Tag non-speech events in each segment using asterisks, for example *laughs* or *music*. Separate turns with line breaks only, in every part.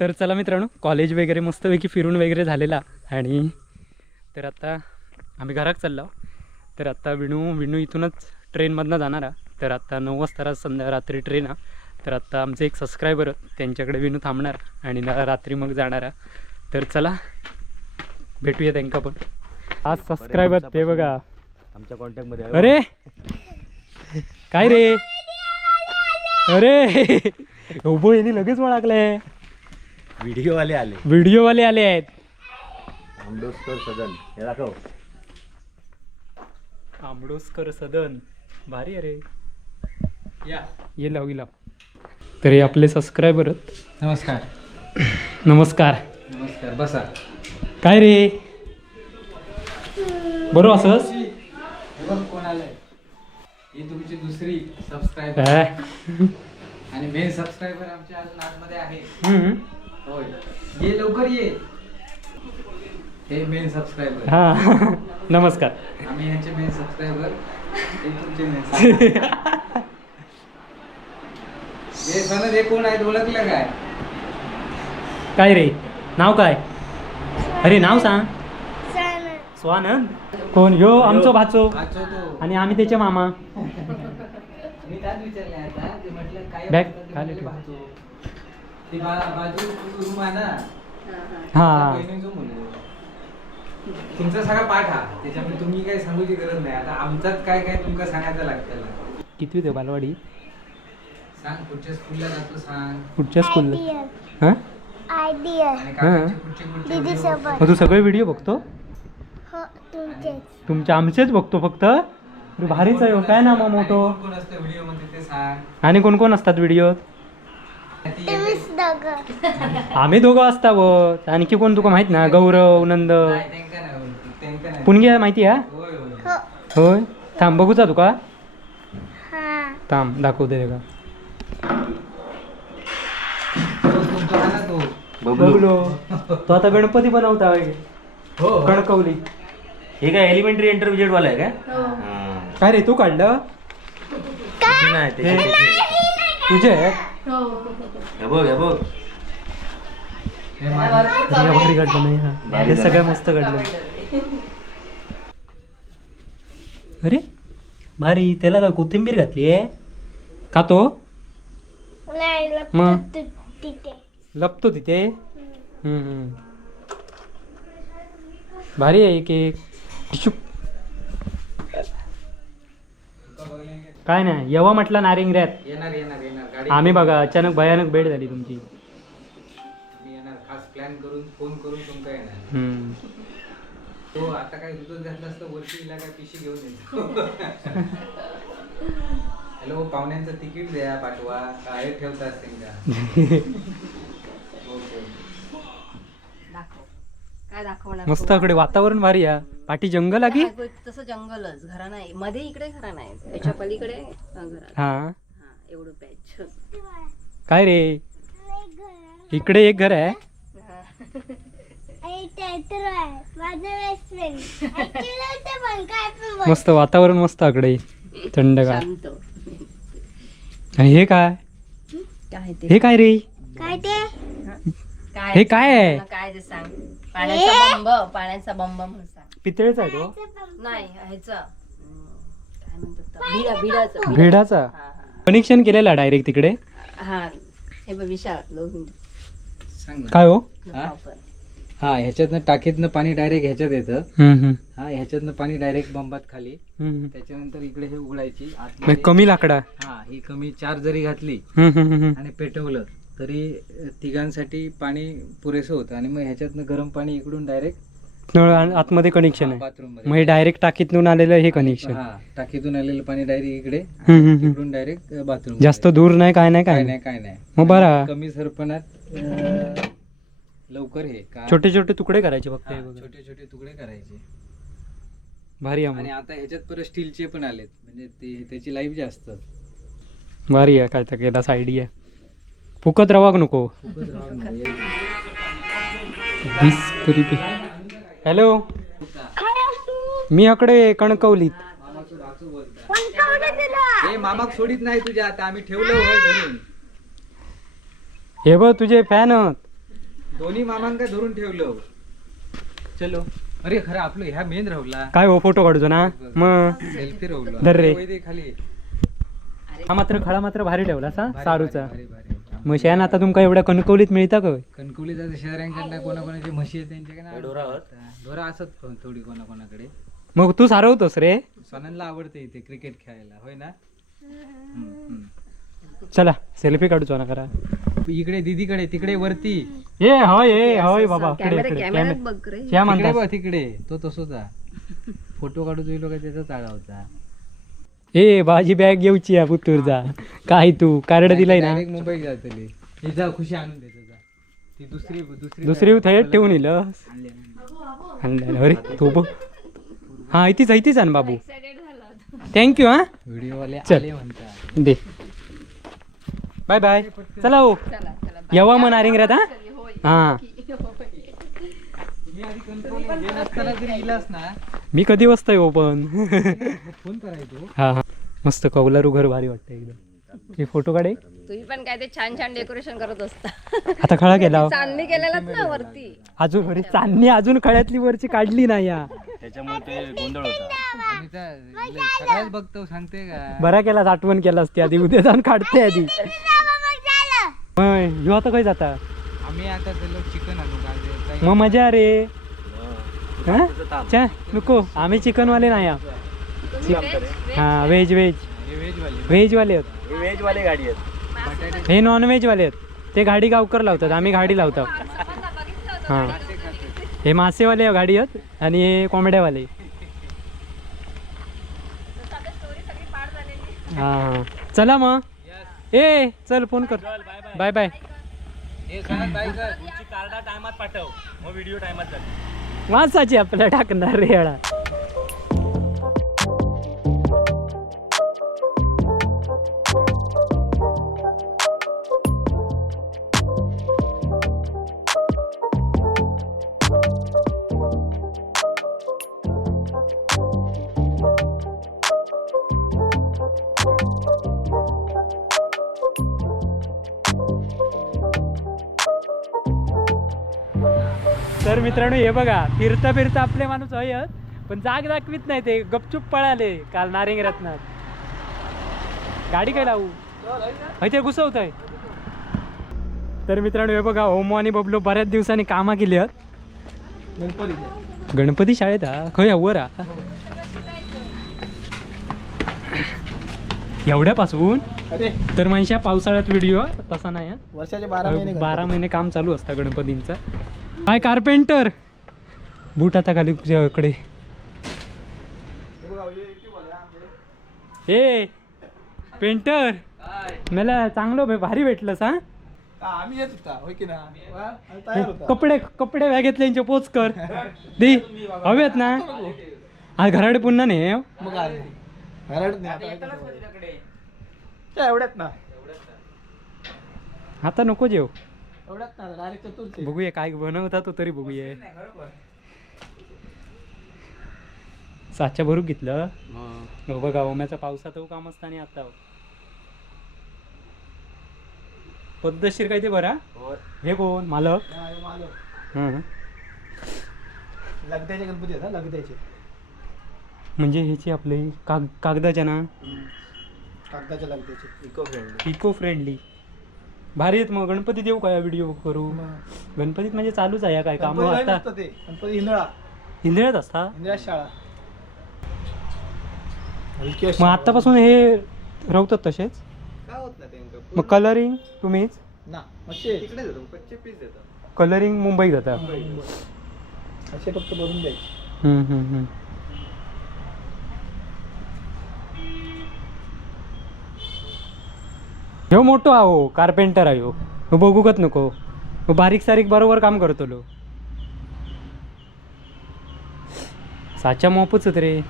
तर चला मित्रांनो कॉलेज वगैरे मस्तपैकी फिरून वगैरे झालेला. आणि तर आता आम्ही घरात चाललो तर आता विणू विणू इथूनच ट्रेनमधनं जाणार आहे. तर आता नऊ वाजता संध्या रात्री ट्रेन आहे. तर आता आमचे एक सबस्क्रायबर त्यांच्याकडे विणू थांबणार आणि ना- रात्री मग जाणार आहे. तर चला भेटूया त्यांका पण. आज सबस्क्रायबर ते बघा.
आमच्या कॉन्टॅक्टमध्ये
अरे! काय रे? अरे! उभो यांनी लगेच ओळखले
व्हिडिओवाले आले.
व्हिडिओवाले आले आहेत.
आंबेडकर सदन. हे दाखव.
आंबडोसकर सदन. भारी अरे या. ये लाव ये लाव. तर हे आपले सबस्क्रायबर
नमस्कार.
नमस्कार.
नमस्कार बसा.
काय रे? बरोबर असंच
बघ कोण आलंय ही तुमची दुसरी सबस्क्रायबर
काय?
आणि मेन सबस्क्रायबर आमच्या अजून आतमध्ये आहे.
हम्म.
होय. ये लवकर ये. हे मेन सबस्क्रायबर
हा. *laughs* नमस्कार.
आम्ही यांचे मेन सबस्क्रायबर हे तुमचे मेन *laughs* हे सनद हे कोण आहेत? ओळखलं काय?
काय रे? नाव काय? अरे नाव सांग. स्वानंद. कोण? ह्यो आमचो भाचो. आणि आम्ही त्याचे मामा. *laughs*
मी त्याच विचारले आता. ते म्हटलं काय
बॅग खाली ठेव.
ते बा- बाजू रूम आहे ना?
हा.
बहिणीचं मुलं. तुमचा सगळा पाठ हा. त्याच्यामुळे तुम्ही काही सांगूची गरज नाही. आता आमचाच काय काय तुमका सांगायचं लागतं
कितवी ते बालवाडी?
सांग पुढच्या स्कूलला जातो सांग.
कुठच्या स्कूलला हां?
आयडिया
आणि काकांचे पुढचे पुढचे
दीदी
video
सोबत.
मग तू सगळे व्हिडिओ बघतो?
हो तुमचेच.
तुमचे आमचेच बघतो फक्त? भारीच आहे हो, काय ना मग
आणि
मोठो?
कोण कोण असतं व्हिडिओमध्ये ते सांग.
आणि कोण कोण असतात व्हिडिओ.
तुम्हीच दोघं. *laughs*
आम्ही दोघं असता व आणखी कोण तुका माहीत ना? गौरव नंद. पुणगी आहे माहिती हा?
होय होय.
हो.
होय? थांब बघूचा तुका.
हा.
थांब दाखवते का
ना तो
बबलो. तो आता गणपती बनवता.
हो.
कणकवली.
हे काय एलिमेंटरी इंटरमिजिएट वाला आहे काय
हो.
काय रे तू काढलं?
नाही
हे-. तुझे
हे बघ हे बघ.
हे
हे भारी काढलं नाही हा. हे. सगळं मस्त काढलं. अरे भारी त्याला का कोथिंबीर घातली आहे? का तो?
नाही
मग?
लपतो तिथे.
लपतो तिथे? हम्म, हम्म. भारी आहे केक टिशू काय नाही यवा म्हटलं नारिंगऱ्यात
येणार येणार येणार. गाडी
आम्ही बघा अचानक भयानक भेट झाली तुमची.
मी येणार. खास प्लॅन करून फोन करून तुमका येणार.
हम्म.
तो आता काय दुधच घातलं असतं काय पिशी घेऊन येतो हॅलो *laughs* पाहुण्यांचं तिकीट द्या पाठवा. काय ठेवता असतील का *laughs*
काय दाखवणार
मस्त इकडे वातावरण भारी आहे. पाठी जंगल आहे की?
काय गो- तसं जंगलच घरा नाही. मध्ये इकडे घरा नाही. त्याच्या पलीकडे घरा.
हा.
हा एवढं पॅच
काय रे? इकडे एक घर आहे. मस्त वातावरण मस्त इकडे. थंडगार.
शांत.
आणि हे काय?
काय ते?
हे काय रे?
काय ते?
काय
हे काय आहे?
काय ते सांग. पाण्याचा बंब पाण्याचा बंब म्हणून सांग
पितळेचा आहे तो.
नाही ह्याचं. काय म्हणतात? भिडा भिडाचं.
भेडाचा?
हा,
कनेक्शन केलेला डायरेक्ट तिकडे?
हा हे बघ विशाल लोहिंद
सांग ना.
काय हो?
हा? हा ह्याच्यातनं टाकीतनं पाणी डायरेक्ट ह्याच्यात येतं.
हम्म, हम्म,
हा ह्याच्यातनं पाणी डायरेक्ट बंबात खाली.
हम्म.
त्याच्यानंतर इकडे हे उघडायची.
म्हणजे कमी लाकडा.
हा ही कमी चार जरी घातली
हम्म, हम्म, हम्म.
आणि पेटवलं. तरी तिघांसाठी पाणी पुरेसं होतं. आणि मग ह्याच्यातनं गरम पाणी इकडून डायरेक्ट
नळ आत- आतमध्ये कनेक्शन आहे.
बाथरूम
मग हे डायरेक्ट टाकीतून आलेलं हे कनेक्शन
हा टाकीतून आलेलं पाणी डायरेक्ट इकडे
हम्म, हम्म, हम्म.
इकडून डायरेक्ट बाथरूम
जास्त दूर नाही काय नाही
काय
काय
नाही.
नाही
काय नाही.
मग बरा.
कमी सरपणात अ, लवकर हे
छोटे छोटे तुकडे करायचे फक्त
हा,
हे बघा.
छोटे छोटे तुकडे करायचे.
भारी आहे
आणि
मग.
आता ह्याच्यात परत स्टीलचे पण आलेत. म्हणजे ते त्याची लाईफ जास्त.
भारी आहे काय तर केला आयडिया फुकत रवाग नको. हॅलो? मी अकडे कणकवलीत.
मामाक सोडित नाही तुझ्या आता आम्ही ठेवलं होय धरून
हे बघ तुझे फॅन
दोन्ही मामांका धरून ठेवलं. चलो. अरे खरं आपलं ह्या मेन राहुला
काय हो फोटो काढतो ना? मग
सेल्फी राहुला
धर रे.
खाली.
हा मात्र खळा मात्र भारी ठेवला सा
भारी,
सारूचा.
भारी, भारी, भारी.
मग शेण आता तुमका एवढ्या कणकवलीत मिळता का होय?
कणकुलीचा शेजाऱ्यांकडनं कोणाकोणाची म्हशी आहेत त्यांच्याकडे
ढोरं?
ढोरा असत थोडी कोणाकोणाकडे.
मग तू सारवतोस रे?
सोननला आवडते इथे क्रिकेट खेळायला होय ना? हम्म, हम्म.
चला सेल्फी काढूचो ना करा.
इकडे दीदीकडे तिकडे वरती.
ए होय ए होय बाबा इकडे,
कॅमेरा
इकडे,
कॅमेऱ्यात
कॅमे-
बघ रे.
क्या
तिकडे
म्हणतात
बघ तिकडे. तो तसोच फोटो काढू तुझी लोक त्याचा चाळा होता.
ए भाजी बॅग घेऊची आहे पुतूरचा काय तू? कार्ड दिलाय ना.
मुंबईत जातली हे जा खुशी आणून देतो जा ती दुसरी दुसरी
दुसरी थेट ठेवून येईल अरे तू बघ. हा इथेच इथेच आण बाबू. थँक्यू हा.
व्हिडिओ वाले
चल. दे. बाय बाय चला हो. येवा मग नारिंगरात हा. हा.
हे
मी कधी वाजताय ओपन
फोन करायचो
हा हा. मस्त कौलारू घर भारी वाटतं एकदम. हे फोटो काढे
तुम्ही पण काय ते छान छान डेकोरेशन करत असता.
आता खळा केला. हो. *laughs*
चांदणी केलेलाच ना वरती.
अजून अरे चांदणी अजून खळ्यातली वरची काढली नाही या.
त्याच्यामुळे ते गोंधळ होता.
सगळ्याच बघतो सांगते का?
बरा केलास आठवण केलास ती आधी. उद्या जाऊन काढते आधी. होय, आता काय जाता?
आम्ही आता गेलो चिकन आणू
मग मजा रे.
हो.
हा? चा नको आम्ही चिकन वाले नाही हा. व्हेज व्हेज
व्हेजवाले व्हेज वाले
व्हेज. वाले आहेत
व्हेजवाले गाडी आहेत.
हे नॉन व्हेज वाले आहेत. ते गाडी गावकर लावतात आम्ही गाडी लावतो. हा. हे मासेवाले गाडी आहेत आणि हे कोंबड्यावाले. हा चला मग. ए चल फोन कर. Bye bye.
टायमात पाठव. मग व्हिडिओ टायमात माणसाची
वाचाची आपल्याला टाकणार रेळा मित्रांनो हे बघा फिरता फिरता आपले माणूस हयत पण जाग दाखवित नाही ते गपचूप पळाले काल नारिंग रत्नात. गाडी काय लावू? ते घुसवत आहे तर मित्रांनो हे बघा ओमो आणि बबलो बऱ्याच दिवसांनी कामा केली आहेत. गणपती शाळेत हा? खय वर हा? एवढ्यापासून? तर म्हणजे पावसाळ्यात व्हिडिओ तसा नाही.
वर्षाचे बारा महिने
बारा महिने काम चालू असतं गणपतींचं. काय कार्पेंटर. बूट आता खाली तुझ्याकडे. ए पेंटर. मला चांगलं भे- भारी भेटलं सा
आम्ही येत होता होय की ना
कपडे कपडे बॅगेतल्यांचे पोच कर. दे हवेत ना. आज घराडे पुन्हा नाही
एवढ्यात ना.
आता नको जेव.
एवढ्यात ना डायरेक्ट चतुर्थी.
बघूया काय बनवता तो तरी बघूया. साच्या भरू घेतलं. हो. बघा ओम्याचा पावसात काम असताना आता हो. पद्धतशीर काय ते बरा हे कोण? मालक?
हा, हे मालक.
हं.
लगद्याचे गणपती आहेत हा लगद्याचे.
म्हणजे ह्याची आपले काग कागदाच्या ना?
कागदाच्या लगद्याचे.
इको फ्रेंडली
इको फ्रेंडली भारी आहेत मग. गणपती देऊ काय व्हिडिओ करू? गणपतीत म्हणजे चालूच आहे या काय काम.
गणपती
आता
नसतं ते. गणपती हिंदळा
हिंदळ्यात असता?
शाळा. हलकी अशी.
मग. आतापासून हे राहतात तसेच?
काय होत नाही त्यांचं?
मग कलरिंग तुम्हीच?
ना असे
तिकडे देतो कच्चे पीस देतो.
कलरिंग मुंबईत जाता
असे फक्त भरून द्यायचे.
हम्म, हम्म, हम्म. ह्यो मोठो आहो कार्पेंटर आहे ह्यो. बघूकच नको. बारीक सारीक बरोबर काम करतलो साच्या मोपच आहेत रे.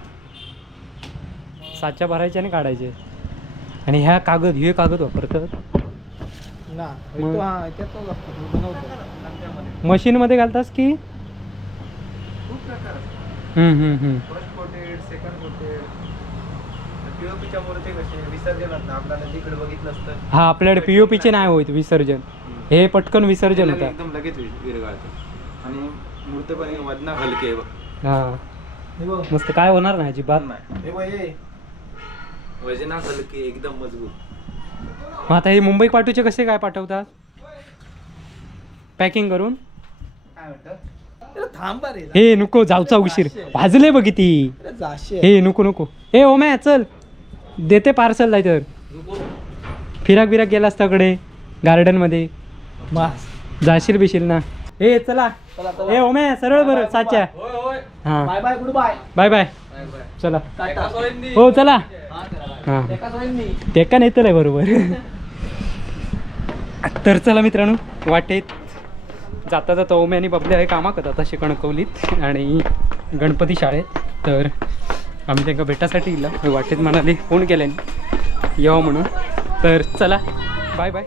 साच्या भरायचे आणि काढायचे. आणि ह्या कागद हे कागद वापरतात.
ना
मग-
तो हा त्याचाच असतो तो बनवतो
मशीनमध्ये घालतास की? हम्म, हम्म, हम्म. हा आपल्याकडे पीओपीचे नाही होत विसर्जन. हे पटकन विसर्जन होतं.
एकदम लगेच विर- विरघळतं. आणि मूर्त पण वजना हलके आहे बघ.
हा. मस्त काय होणार नाही अजिबात.
हे हे. वजना हलके एकदम मजबूत.
मग आता हे मुंबई पाठवचे कसे काय पाठवतात? पॅकिंग करून?
थांब रे
हे नको जाऊचा उशीर. वाजले बघ किती.
जाशे
हे नको नको. हे ओम्या चल. देते पार्सल नाही तर. फिराक बिराक गेलास तकडे गार्डनमध्ये जाशील बिशील ना. ए चला. हे ओमे सरळ बरं साच्या. हा.
Bye bye goodbye
bye bye चला. हो चला. हा. ते का नाही तर बरोबर. तर चला मित्रांनो वाटेत जाता जाता ओमे आणि बबले हे कामा करतात असे कणकवलीत आणि गणपती शाळेत. तर आम्ही त्यांना भेटासाठी इला वाटेत म्हणाले फोन केल्याने. यावं म्हणून. तर चला. बाय बाय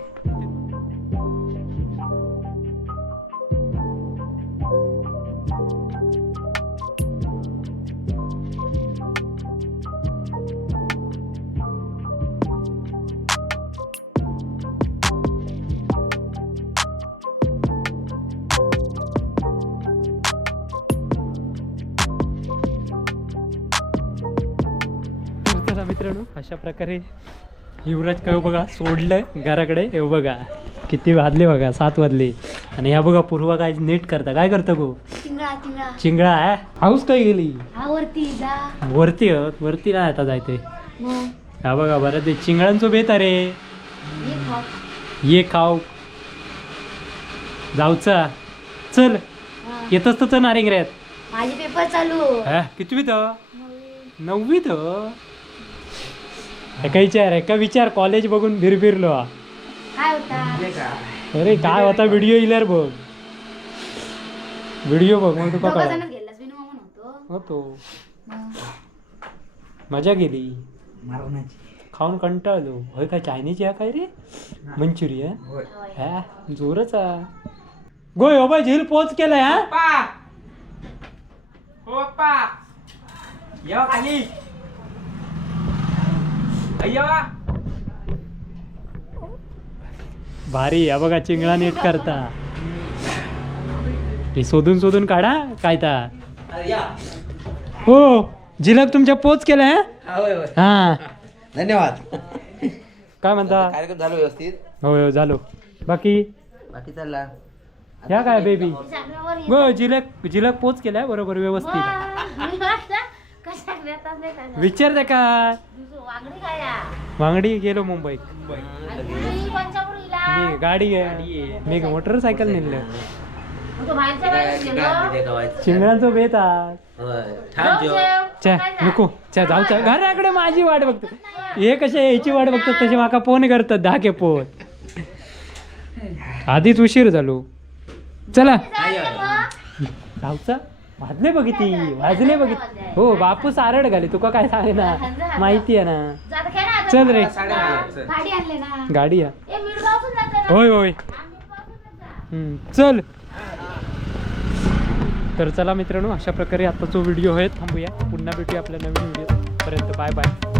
मित्रांनो अशा प्रकारे युवराज काय बघा सोडलंय घराकडे. हे बघा किती वाजले बघा सात वाजले. आणि ह्या बघा पूर्वा काय नीट करता. काय करता गो?
चिंगळा
आहे हाऊस काय गेली?
हा वरती जा.
वरती नाही आता जायते
मग?
हा बघा बरं ते चिंगळांचो बेत अरे
ये खाऊ.
ये खाऊ. जाऊचा चल. येतच तर नारिंग रे.
माझे पेपर चालू.
कितवीत नववीत. एका विचार एका विचार कॉलेज बघून भिरभिरलो हा.
काय होता?
अरे काय होता? व्हिडिओ इल्यार बघ. व्हिडिओ बघ मग तुका
दोघं
कळा
जणच गेलास विनू मामा नव्हतो?
होतो.
मग?
मजा गेली खाऊन कंटाळलो. होय काय चायनीज या काय रे? मंचुरियन
होय.
हा जोरच आ गोय हो बाय झील पोच केलाय हा?
हो पप्पा! या खाली. अय्या
भारी या बघा चिंगळा नीट करता. हे शोधून शोधून काढा काय ता. हो झिलक तुमच्या पोच केलाय हा? हा
धन्यवाद.
काय म्हणता?
कार्यक्रम झालो व्यवस्थित?
हो हो झालो. बाकी?
बाकी चालला.
ह्या काय बेबी. गो जिलक जिलक पोच केलाय बरोबर व्यवस्थित. विचार त्या का?
वागडी काय या?
वांगडी गेलो मुंबईत. मी गाडी आहे. मी मोटरसायकल नेलं. चिंगळांचं बेत
जा?
नको. च्या जाऊ च्या. घराकडे माझी वाट बघतो. हे कसे याची वाट बघतात तसे माका फोन करतात धाके पोन आधीच उशीर झालो. चला. जाऊचा. वाजले बघिती वाजले बघित हो बापूस आरड घाले तुका काय सांगे ना माहिती आहे ना. चल रे.
गाडी आणले ना
गाडी आहे
ए मिळगावसून जातं ना.
होय होय. हम्म, चल. तर चला मित्रांनो अशा प्रकारे आताचा व्हिडिओ आहे. थांबूया. पुन्हा भेटूया आपल्या नवीन व्हिडिओ पर्यंत बाय बाय.